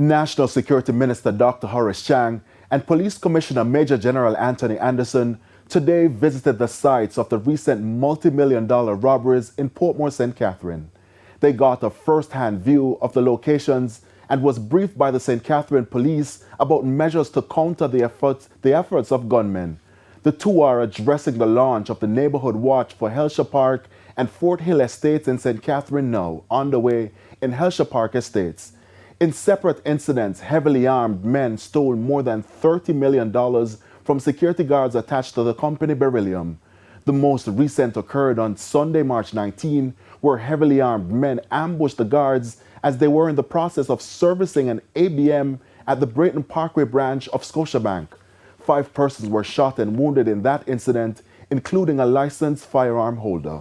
National Security Minister Dr. Horace Chang and Police Commissioner Major General Anthony Anderson today visited the sites of the recent multi-million-dollar robberies in Portmore, St. Catherine. They got a first-hand view of the locations and was briefed by the St. Catherine Police about measures to counter the efforts of gunmen. The two are addressing the launch of the Neighborhood Watch for Helsha Park and Fort Hill Estates in St. Catherine now underway in Helsha Park Estates. In separate incidents, heavily armed men stole more than $30 million from security guards attached to the company Beryllium. The most recent occurred on Sunday, March 19, where heavily armed men ambushed the guards as they were in the process of servicing an ABM at the Brayton Parkway branch of Scotiabank. 5 persons were shot and wounded in that incident, including a licensed firearm holder.